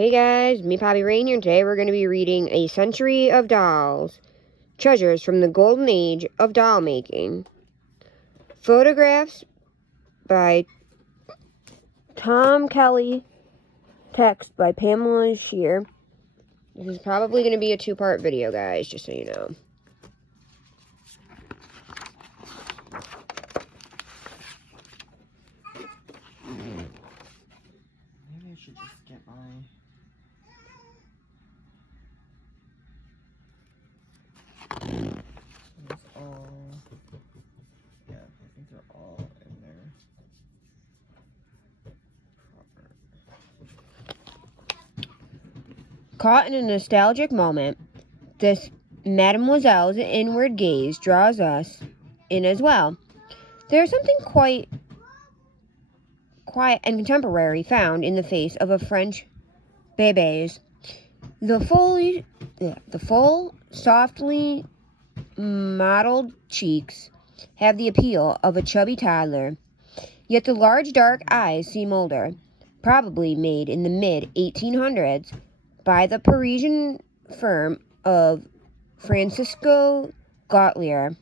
Hey guys, me Poppy Rain here, and today we're going to be reading A Century of Dolls, Treasures from the Golden Age of Doll Making. Photographs by Tom Kelly, text by Pamela Shear. This is probably going to be a two-part video, guys, just so you know. Maybe I should just get my... It's all... Yeah, I think they're all in there. Proper. Caught in a nostalgic moment, this Mademoiselle's inward gaze draws us in as well. There's something quite quiet and contemporary found in the face of a French bébé's. The full, softly modeled cheeks have the appeal of a chubby toddler, yet the large dark eyes seem older, probably made in the mid-1800s by the Parisian firm of Francisco Gauthier.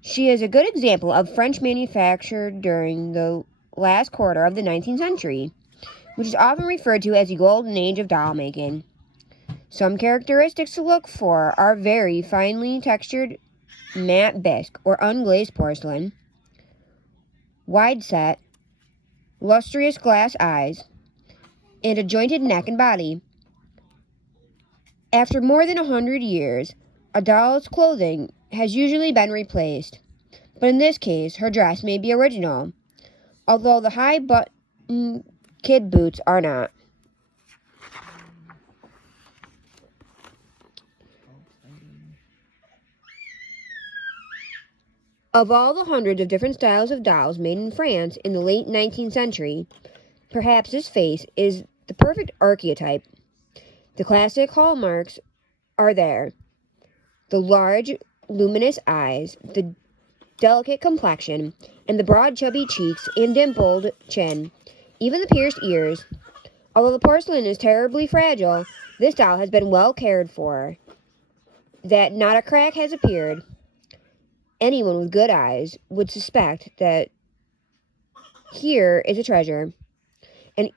She is a good example of French manufacture during the last quarter of the 19th century, which is often referred to as the golden age of doll making. Some characteristics to look for are very finely textured matte bisque or unglazed porcelain, wide-set, lustrous glass eyes, and a jointed neck and body. After more than 100 years, a doll's clothing has usually been replaced, but in this case, her dress may be original, although the high-button kid boots are not. Of all the hundreds of different styles of dolls made in France in the late 19th century, perhaps this face is the perfect archetype. The classic hallmarks are there: the large, luminous eyes, the delicate complexion, and the broad, chubby cheeks and dimpled chin, even the pierced ears. Although the porcelain is terribly fragile, this doll has been well cared for, that not a crack has appeared. Anyone with good eyes would suspect that here is a treasure, and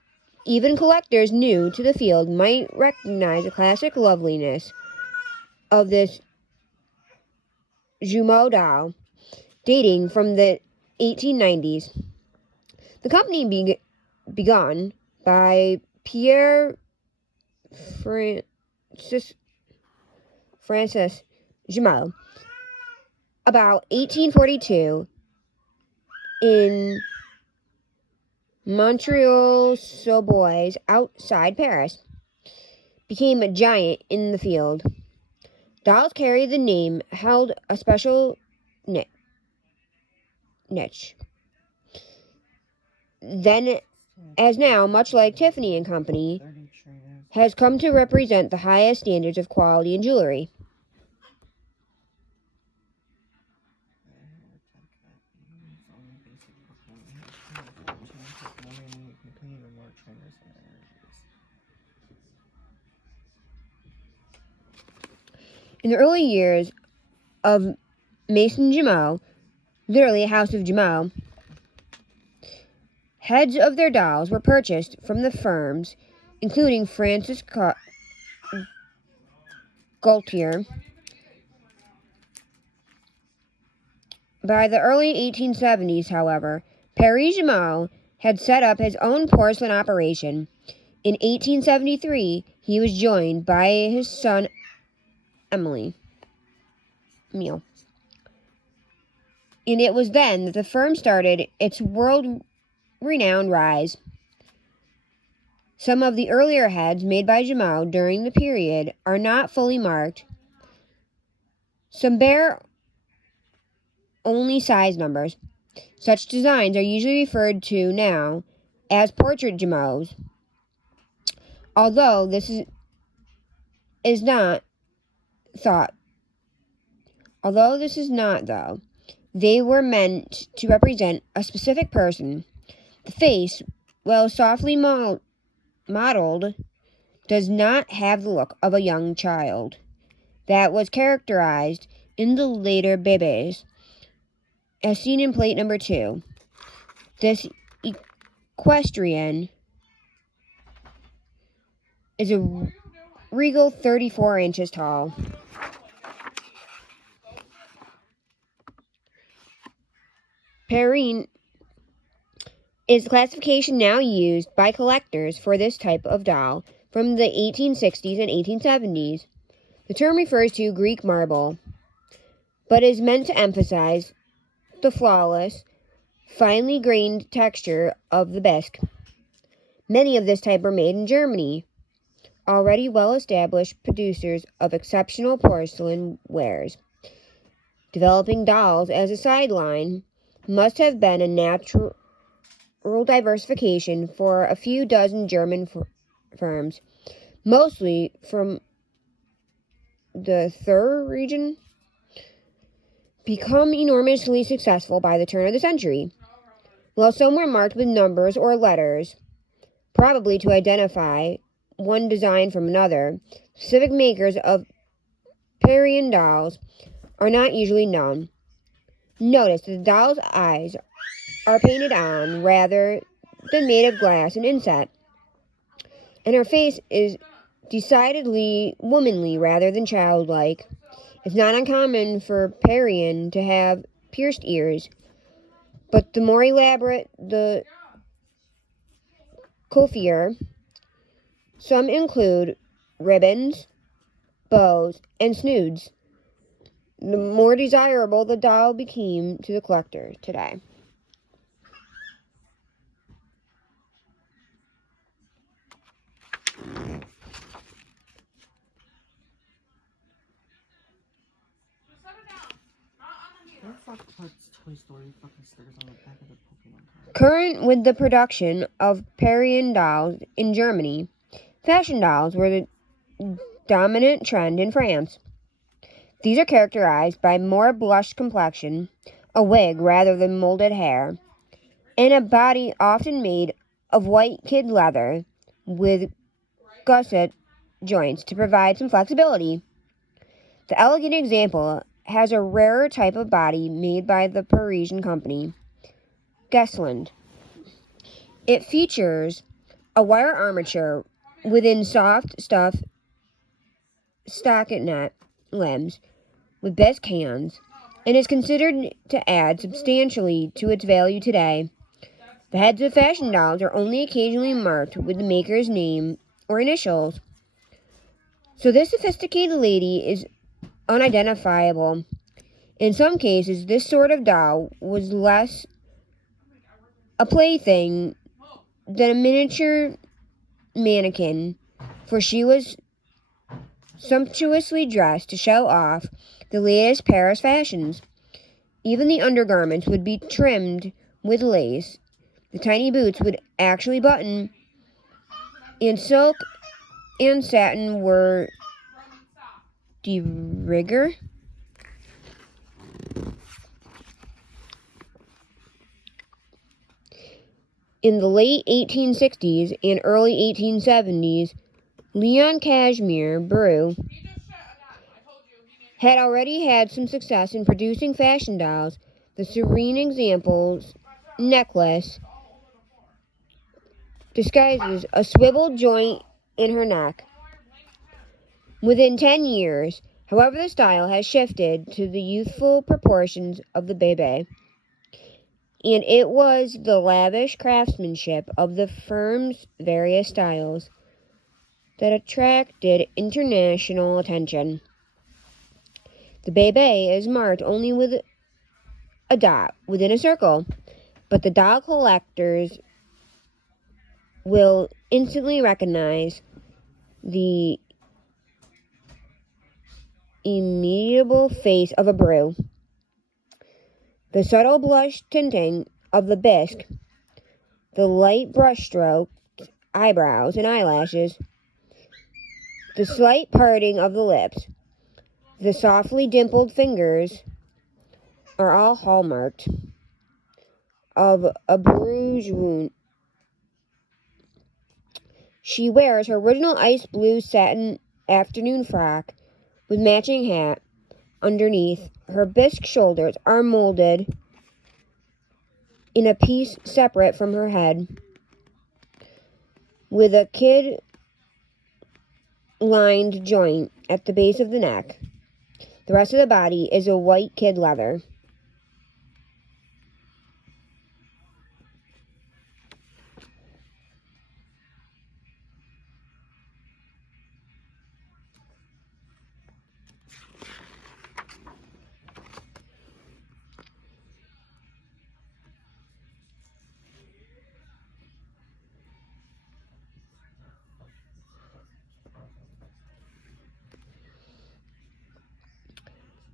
even collectors new to the field might recognize the classic loveliness of this jumeau doll, dating from the 1890s. The company begun by Pierre Francis Jumeau about 1842 in Montreal-sous-Bois outside Paris, became a giant in the field. Dolls carry the name held a special niche. Then, as now, much like Tiffany and Company, has come to represent the highest standards of quality in jewelry. In the early years of Maison Jumeau, literally a house of Jumeau, heads of their dolls were purchased from the firms, including Francis Gauthier. By the early 1870s, however, Paris Jumeau had set up his own porcelain operation. In 1873, he was joined by his son Emile. And it was then that the firm started its world-renowned rise. Some of the earlier heads made by Jumeau during the period are not fully marked. Some bear only size numbers. Such designs are usually referred to now as portrait Jumeaus. Although this is not, though, they were meant to represent a specific person. The face, well softly modeled, does not have the look of a young child that was characterized in the later bebes, as seen in plate number 2. This equestrian is a regal 34 inches tall. Perrine is the classification now used by collectors for this type of doll from the 1860s and 1870s. The term refers to Greek marble, but is meant to emphasize the flawless, finely grained texture of the bisque. Many of this type are made in Germany, already well-established producers of exceptional porcelain wares. Developing dolls as a sideline must have been a natural diversification for a few dozen German firms, mostly from the Thur region, become enormously successful by the turn of the century. While some were marked with numbers or letters, probably to identify one design from another, specific makers of Porcelain dolls are not usually known. Notice that the doll's eyes are painted on rather than made of glass and inset, and her face is decidedly womanly rather than childlike. It's not uncommon for Parian to have pierced ears, but the more elaborate the coiffure, some include ribbons, bows, and snoods, the more desirable the doll became to the collector today. Who the fuck puts Toy Story fucking stickers on the back of the Pokemon card? Current with the production of Porcelain dolls in Germany, fashion dolls were the dominant trend in France. These are characterized by more blush complexion, a wig rather than molded hair, and a body often made of white kid leather with gusset joints to provide some flexibility. The elegant example has a rarer type of body made by the Parisian company, Guesseland. It features a wire armature within soft stuff stockinette limbs with bisque hands, and is considered to add substantially to its value today. The heads of fashion dolls are only occasionally marked with the maker's name or initials, so this sophisticated lady is unidentifiable. In some cases, this sort of doll was less a plaything than a miniature mannequin, for she was sumptuously dressed to show off the latest Paris fashions. Even the undergarments would be trimmed with lace. The tiny boots would actually button, and silk and satin were de rigueur. In the late 1860s and early 1870s, Leon Cashmere Brew had already had some success in producing fashion dolls. The Serene Examples necklace disguises a swivel joint in her neck. Within 10 years, however, the style has shifted to the youthful proportions of the bebe, and it was the lavish craftsmanship of the firm's various styles that attracted international attention. The bebe is marked only with a dot within a circle, but the doll collectors will instantly recognize the immutable face of a brew, the subtle blush tinting of the bisque, the light brushstroke eyebrows and eyelashes, the slight parting of the lips, the softly dimpled fingers are all hallmarked of a bourgeois She wears her original ice blue satin afternoon frock with matching hat underneath. Her bisque shoulders are molded in a piece separate from her head, with a kid-lined joint at the base of the neck. The rest of the body is a white kid leather.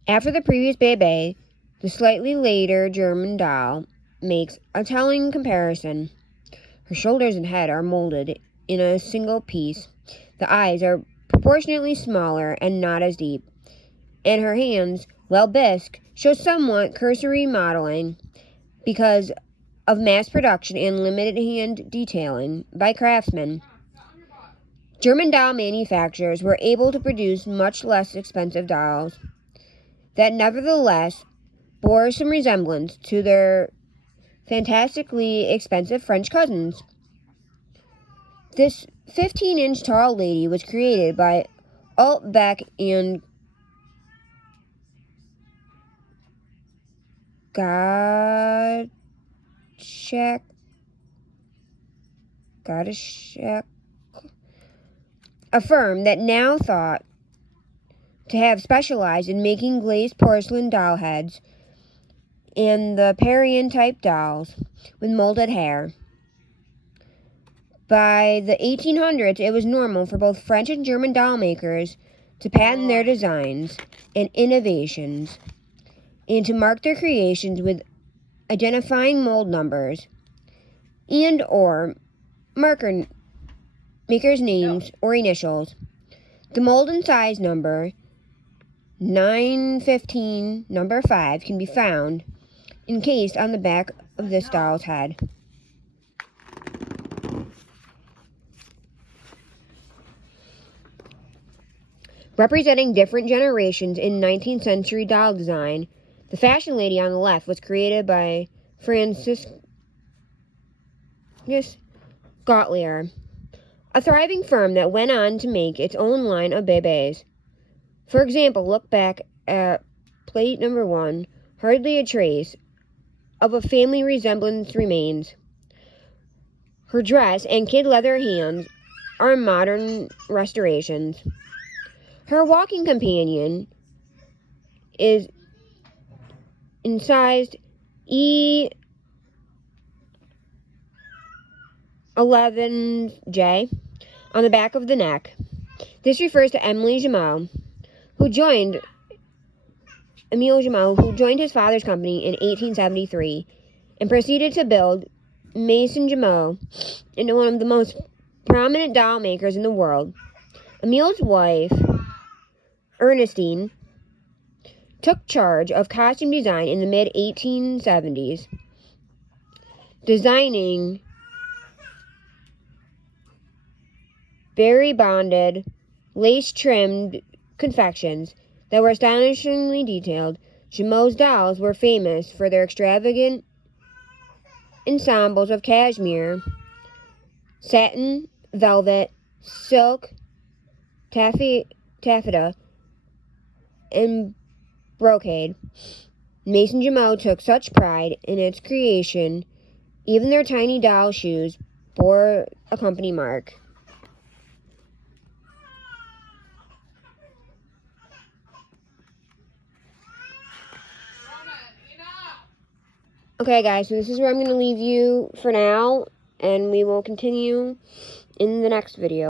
After the previous Bebe, the slightly later German doll makes a telling comparison. Her shoulders and head are molded in a single piece. The eyes are proportionately smaller and not as deep. And her hands, while bisque, show somewhat cursory modeling because of mass production and limited hand detailing by craftsmen. German doll manufacturers were able to produce much less expensive dolls that nevertheless bore some resemblance to their fantastically expensive French cousins. This 15-inch tall lady was created by Altbeck and Godschak, a firm that now thought to have specialized in making glazed porcelain doll heads and the Parian-type dolls with molded hair. By the 1800s, it was normal for both French and German doll makers to patent their designs and innovations and to mark their creations with identifying mold numbers and or makers' names or initials. The mold and size number 915 number 5 can be found encased on the back of this doll's head. Representing different generations in 19th century doll design, the fashion lady on the left was created by Francis Gottlieb, a thriving firm that went on to make its own line of bebes. For example, look back at plate number 1. Hardly a trace of a family resemblance remains. Her dress and kid leather hands are modern restorations. Her walking companion is incised E11J on the back of the neck. This refers to Emile Jameau, who joined his father's company in 1873 and proceeded to build Maison Jameau into one of the most prominent doll makers in the world. Emile's wife, Ernestine, took charge of costume design in the mid-1870s, designing berry-bonded, lace-trimmed confections that were astonishingly detailed. Jameau's dolls were famous for their extravagant ensembles of cashmere, satin, velvet, silk, taffeta, and brocade. Maison Jameau took such pride in its creation, even their tiny doll shoes bore a company mark. Okay, guys, so this is where I'm going to leave you for now, and we will continue in the next video.